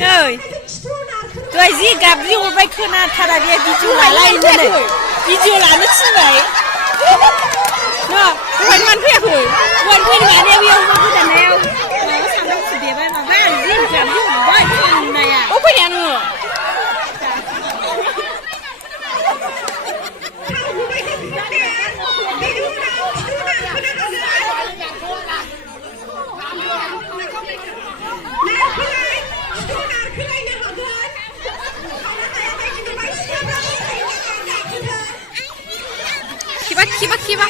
ơi tôi gì gặp riu bay khơi na thà là đi video lại này video là nó chi vậy nó quên man phía rồi quên quên mà đeo yêu nó cứ đeo nó sao nó chỉ để bay mà bay riu gặp riu bay này à ô phải nữa 키바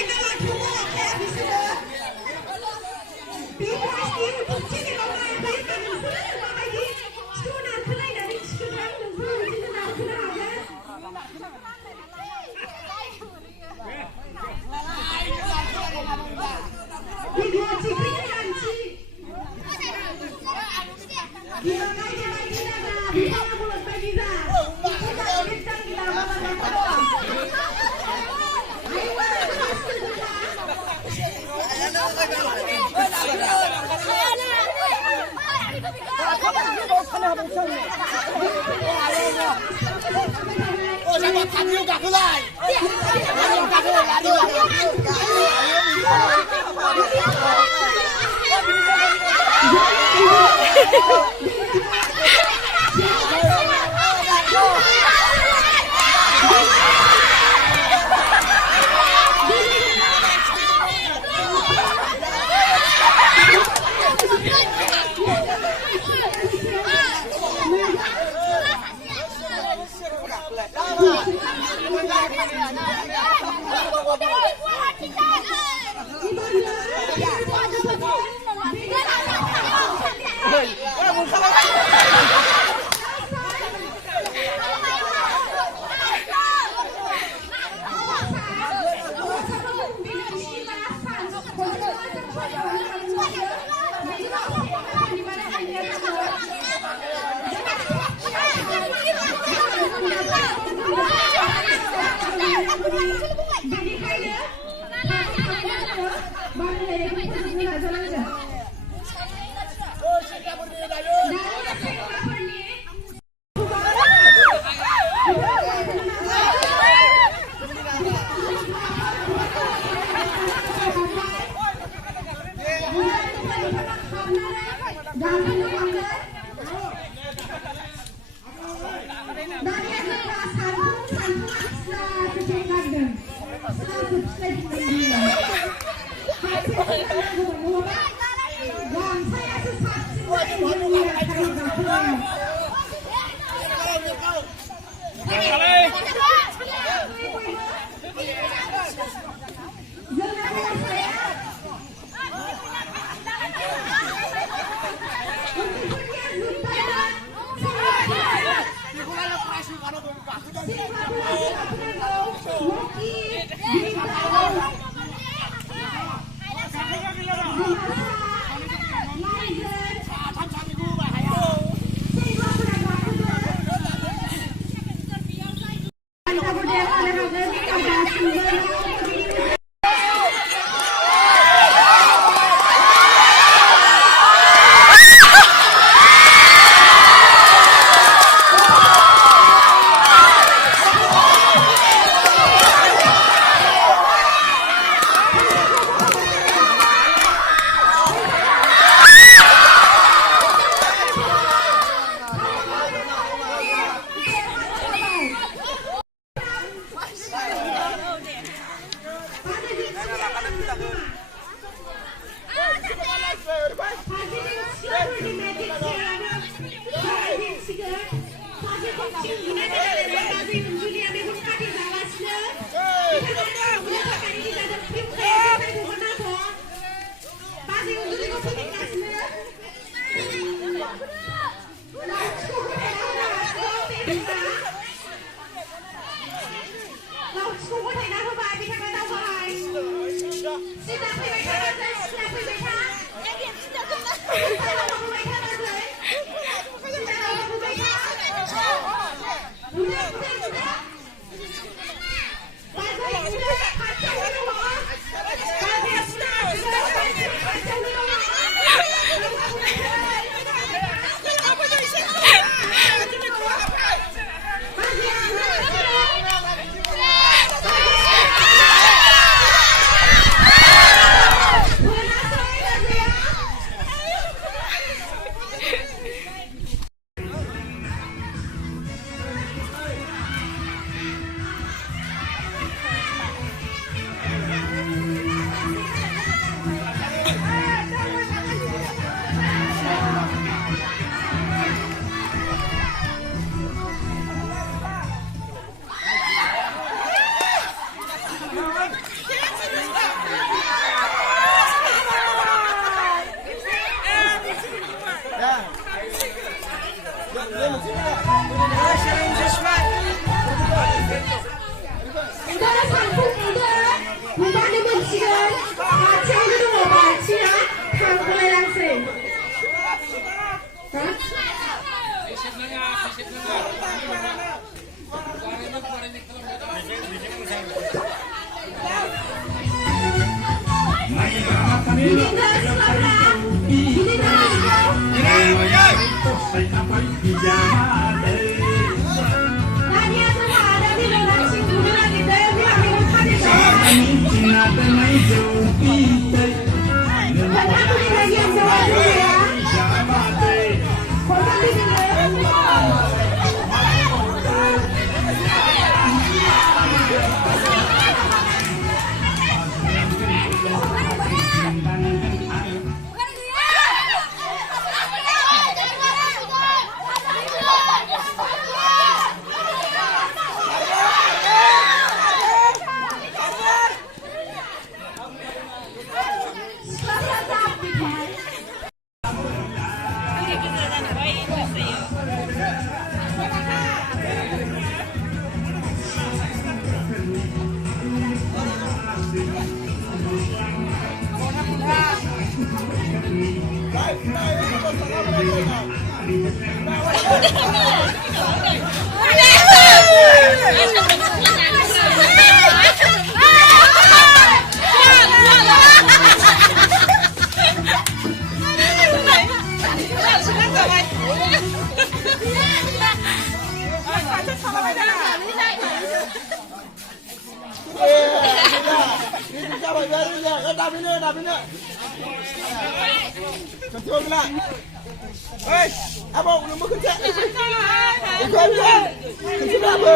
Ê, abang belum kerja. Kerja. Kerja apa?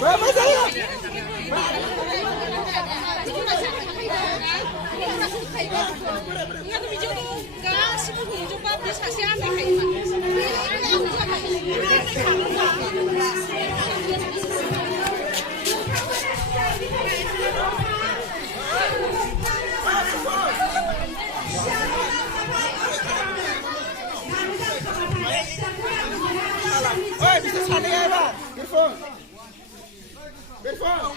Berapa saya? Oi, bisa santai ya, Pak. Berfung. Berfung.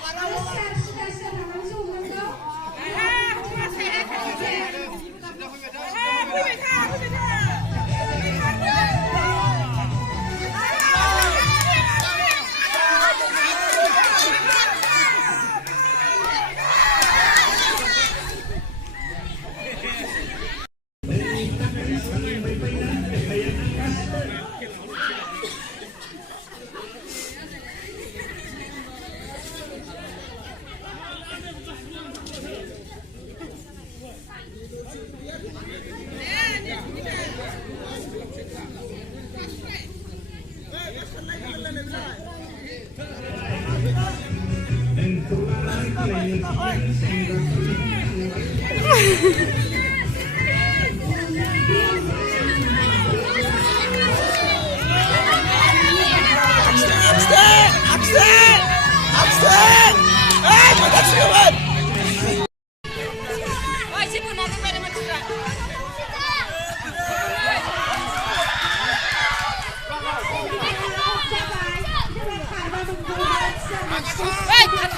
Absen! Eh, kita siuman! Oi, sibuk nanti pada mati. Hei, kan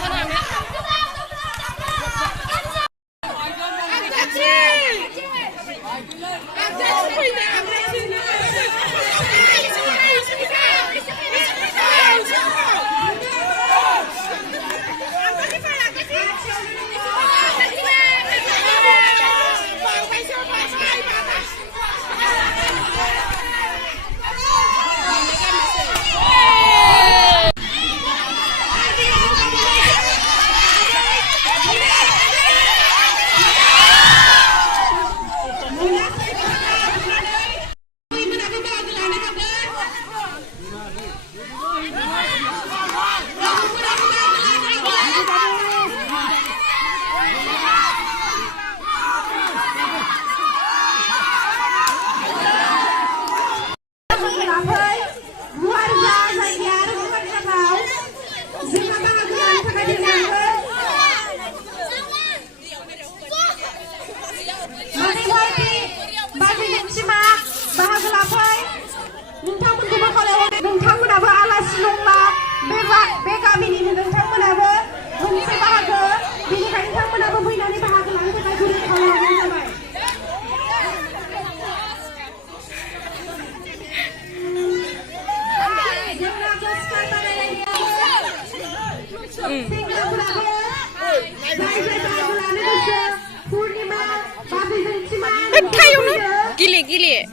Gili.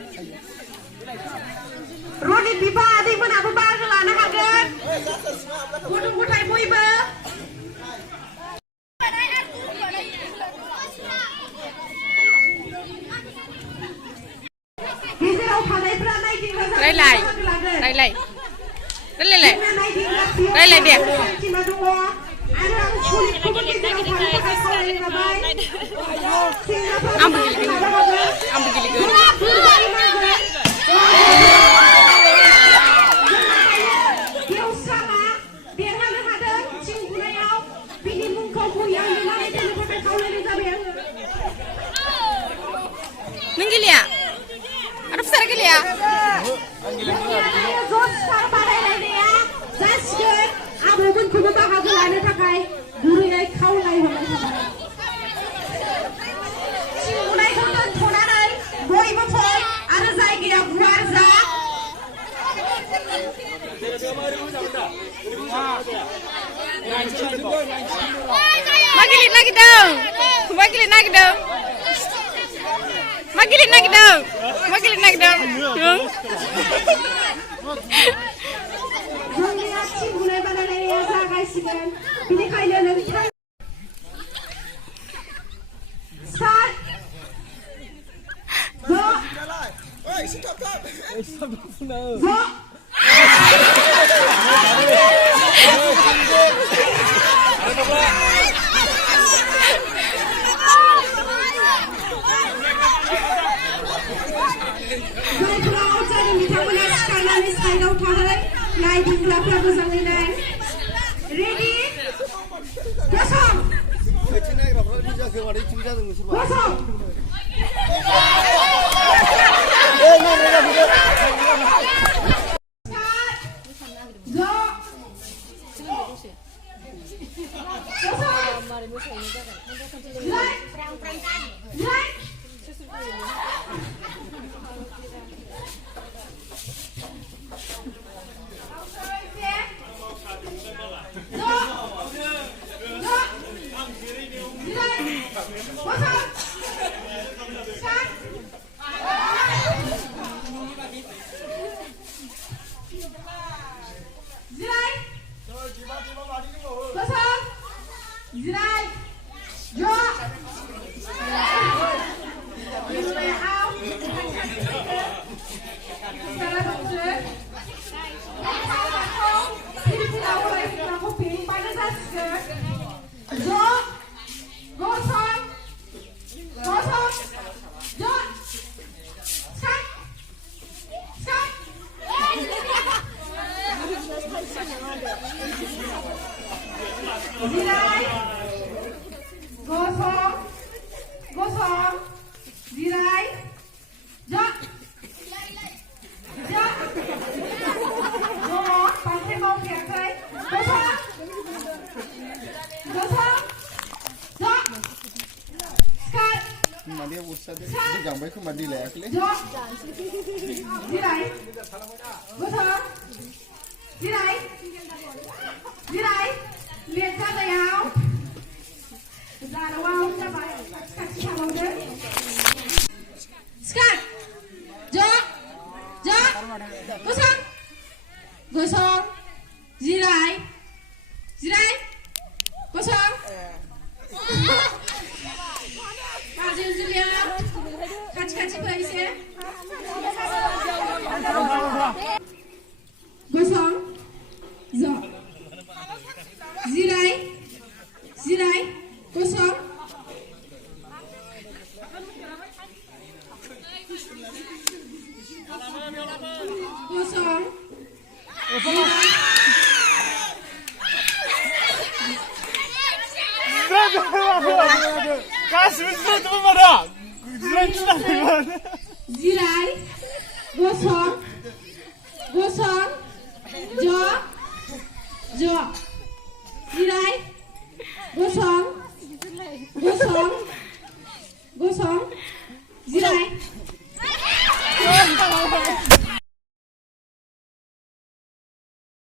रनि बिफा आदैमोनाबो बाहागो लानो हागोन गथ' गथाय बयबो गेजेराव थानायफ्रा नायदिंग्रा रायलाय रायलाय रायलाय रायलाय दे सिमा दङ आरो आं सलिडखौबो गेजेराव थानो थाखाय खावलायनाय जाबाय आंबो गेलेगोन गेवस्राङा देरहानो हादों थिं बुनायाव बिनि मुंखौ बहियाव लिरनानै दोननो थाखाय खावलायनाय जाबाय आङो नों गेलेया आरो फिसारा गेलेया ज'स्टार बादायलायनाया जासिगोन आबौमोनखौबो बाहागो लानो थाखाय गुरैयै खावलायहरनाय जाबाय थिं बुनायखौ दोनथ'नानै बयबो फै आरो जायगाया गुवार जा मा गेलेनो नागिरदों मा गेलेनो नागिरदों मा गेलेनो नागिरदों मा गेलेनो नागिरदों जोंनिया थिं बुनाय बादायलायनाया जागायसिगोन बेनिखायनो नोंथां स्टार्ट जायफोरा आउट जादों बिथांमोना सिखारनानै साइडआव थाहै नायदिंग्राफ्रा मोजाङै नाय ready गसं गसं Jangan baik mandi lah, kile. Gelae, gosong, gelae, gelae, lihat gamiyao, zarawau sampai kasih kamu deh. Sekarang, gosong, gosong, gelae, gelae, gosong. Maju Julia, kaci bayi saya. Gosong, zilai, gosong. Gosong, zilai, gosong, jo.